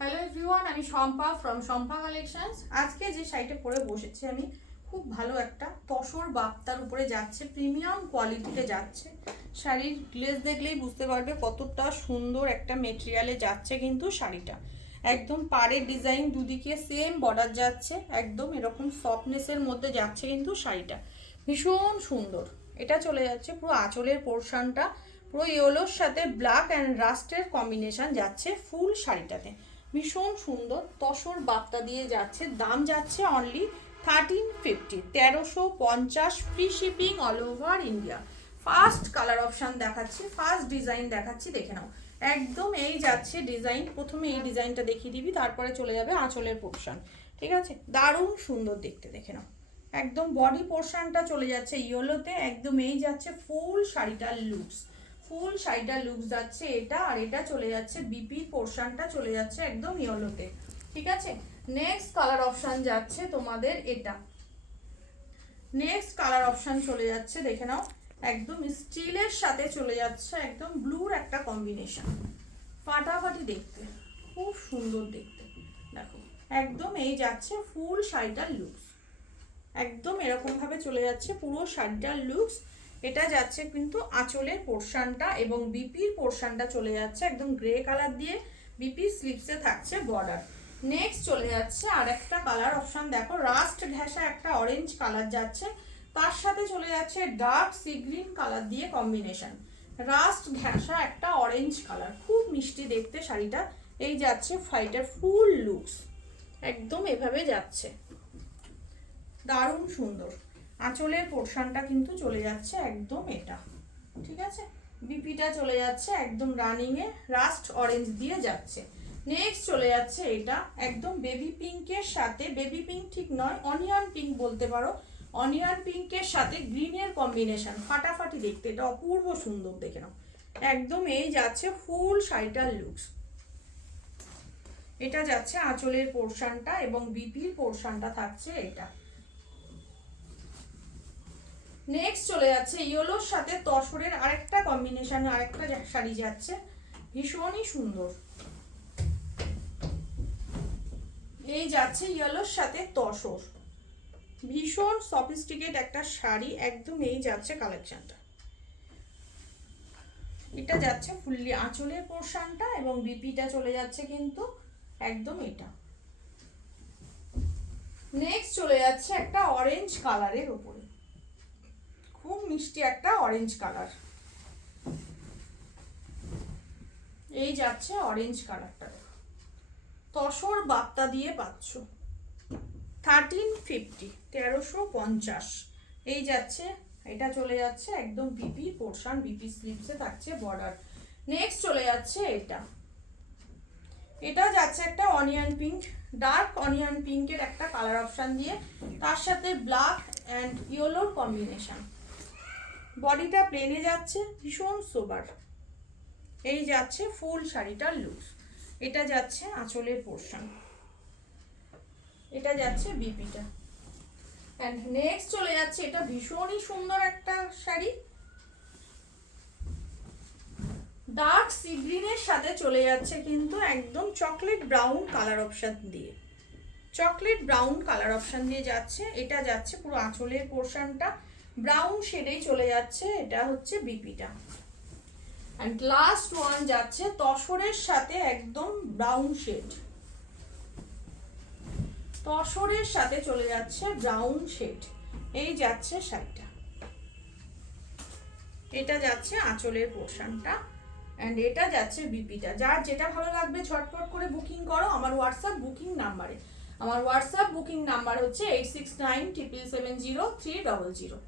Hello everyone, আমি Shampa from Shampa collections. আজকে যে শাড়িটা পরে বসেছি আমি, খুব ভালো একটা তসর বাপ্তার উপরে যাচ্ছে, প্রিমিয়াম কোয়ালিটিতে যাচ্ছে। শাড়ির গ্লেজ দেখলেই বুঝতে পারবে কতটা সুন্দর একটা মেটেরিয়ালে যাচ্ছে। কিন্তু শাড়িটা একদম পাড়ের ডিজাইন, দুদিকে সেম বর্ডার যাচ্ছে, একদম এরকম সফটনেসের মধ্যে যাচ্ছে। কিন্তু শাড়িটা ভীষণ সুন্দর। এটা চলে যাচ্ছে পুরো আঁচলের পোর্শনটা, পুরো ইয়েলোর সাথে ব্ল্যাক অ্যান্ড রাস্টের কম্বিনেশন যাচ্ছে ফুল শাড়িটাতে। ভীষণ সুন্দর তসর বাপ্তা দিয়ে যাচ্ছে। দাম যাচ্ছে only 1350, 1350, free shipping all over India. First colour option দেখাচ্ছি, ফার্স্ট ডিজাইন দেখাচ্ছি, দেখে নাও। একদম এই যাচ্ছে ডিজাইন, প্রথমে এই ডিজাইনটা দেখিয়ে দিবি, তারপরে চলে যাবে আঁচলের পোর্শন। ঠিক আছে, দারুণ সুন্দর দেখতে, দেখে নাও। একদম বডি পোর্শনটা চলে যাচ্ছে ইয়েলোতে, একদম এই যাচ্ছে ফুল শাড়িটার লুকস। ফুল শাড়িটার লুকস যাচ্ছে এটা, আর এটা চলে যাচ্ছে বিপি পোর্শনটা চলে যাচ্ছে একদম ইয়েলোতে। ঠিক আছে, নেক্সট কালার অপশান যাচ্ছে তোমাদের এটা। নেক্সট কালার অপশান চলে যাচ্ছে, দেখে নাও, একদম স্টিলের সাথে চলে যাচ্ছে, একদম ব্লুর একটা কম্বিনেশন, ফাটাফাটি দেখতে, খুব সুন্দর দেখতে। দেখো একদম এই যাচ্ছে ফুল শাড়িটার লুকস, একদম এরকম ভাবে চলে যাচ্ছে পুরো শাড়িটার লুকস। এটা যাচ্ছে কিন্তু আঁচলের পোর্শনটা, এবং বিপির পোর্শনটা চলে যাচ্ছে একদম গ্রে কালার দিয়ে, বিপি স্লিপসে থাকছে বর্ডার। নেক্সট চলে যাচ্ছে আর একটা কালার অপশন, দেখো রাস্ট ঘেঁষা একটা অরেঞ্জ কালার যাচ্ছে, তার সাথে চলে যাচ্ছে ডার্ক সি গ্রিন কালার দিয়ে কম্বিনেশন। রাস্ট ঘেঁষা একটা অরেঞ্জ কালার, খুব মিষ্টি দেখতে শাড়িটা। এই যাচ্ছে শাড়িটার ফুল লুকস, একদম এভাবে যাচ্ছে, দারুণ সুন্দর। আঁচলের পোর্শনটা কিন্তু চলে যাচ্ছে একদম এটা। ঠিক আছে, বিপিটা চলে যাচ্ছে একদম রানিং এ রাস্ট অরেঞ্জ দিয়ে যাচ্ছে। নেক্সট চলে যাচ্ছে এটা, একদম বেবি পিঙ্কের সাথে, বেবি পিঙ্ক ঠিক নয়, অনিয়ন পিঙ্ক বলতে পারো, অনিয়ন পিঙ্কের সাথে গ্রিনের কম্বিনেশন, ফাটাফাটি দেখতে, এটা অপূর্ব সুন্দর, দেখে নাও। একদম এই যাচ্ছে ফুল শাড়িটার লুকস। এটা যাচ্ছে আঁচলের পোর্শনটা, এবং বিপির পোর্শনটা থাকছে এটা। নেক্সট চলে যাচ্ছে ইয়েলোর সাথে তসরের আরেকটা কম্বিনেশন, আরেকটা শাড়ি যাচ্ছে, ভীষণই সুন্দর। এই যাচ্ছে ইয়েলোর সাথে তসর, ভীষণ সফিস্টিকেট একটা শাড়ি, একদম এই যাচ্ছে কালেকশনটা। এটা যাচ্ছে ফুললি আঁচলের পোর্শনটা, এবং বিপিটা চলে যাচ্ছে কিন্তু একদম এটা। নেক্সট চলে যাচ্ছে একটা অরেঞ্জ কালারের উপরে, খুব মিষ্টি একটা অরেঞ্জ কালার। এই যাচ্ছে অরেঞ্জ কালারটা, তসর বাপ্তা দিয়ে পাচ্ছ 1350, 1350। এই যাচ্ছে, এটা চলে যাচ্ছে একদম বিপি পোর্শন, বিপি স্লিপসে থাকছে বর্ডার। নেক্সট চলে যাচ্ছে এটা, এটা যাচ্ছে একটা অনিয়ন পিঙ্ক, ডার্ক অনিয়ন পিঙ্কের একটা কালার অপশন দিয়ে, তার সাথে ব্ল্যাক অ্যান্ড ইয়েলোর কম্বিনেশন। বডিটা প্লেনে যাচ্ছে, ভীষণ সোবার। এই যাচ্ছে ফুল শাড়িটার লুকস। এটা যাচ্ছে আঁচলের পোর্শন, এটা যাচ্ছে বিপিটা। অ্যান্ড নেক্সট চলে যাচ্ছে এটা, ভীষণই সুন্দর একটা শাড়ি, ডার্ক সি গ্রিনের সাথে চলে যাচ্ছে কিন্তু একদম চকলেট ব্রাউন কালার অপশন দিয়ে, চকলেট ব্রাউন কালার অপশন দিয়ে যাচ্ছে। এটা যাচ্ছে পুরো আঁচলের পোর্শনটা ব্রাউন শেডেই চলে যাচ্ছে, এটা হচ্ছে বিপিটা। অ্যান্ড লাস্ট ওয়ান যাচ্ছে তসরের সাথে একদম ব্রাউন শেড, তসরের সাথে চলে যাচ্ছে ব্রাউন শেড। এই যাচ্ছে শাড়িটা, এটা যাচ্ছে আঁচলের পোর্শনটা, অ্যান্ড এটা যাচ্ছে বিপিটা। যার যেটা ভালো লাগবে ঝটপট করে বুকিং করো আমার হোয়াটসঅ্যাপ বুকিং নাম্বারে। আমার হোয়াটসঅ্যাপ বুকিং নাম্বার হচ্ছে 8697770300।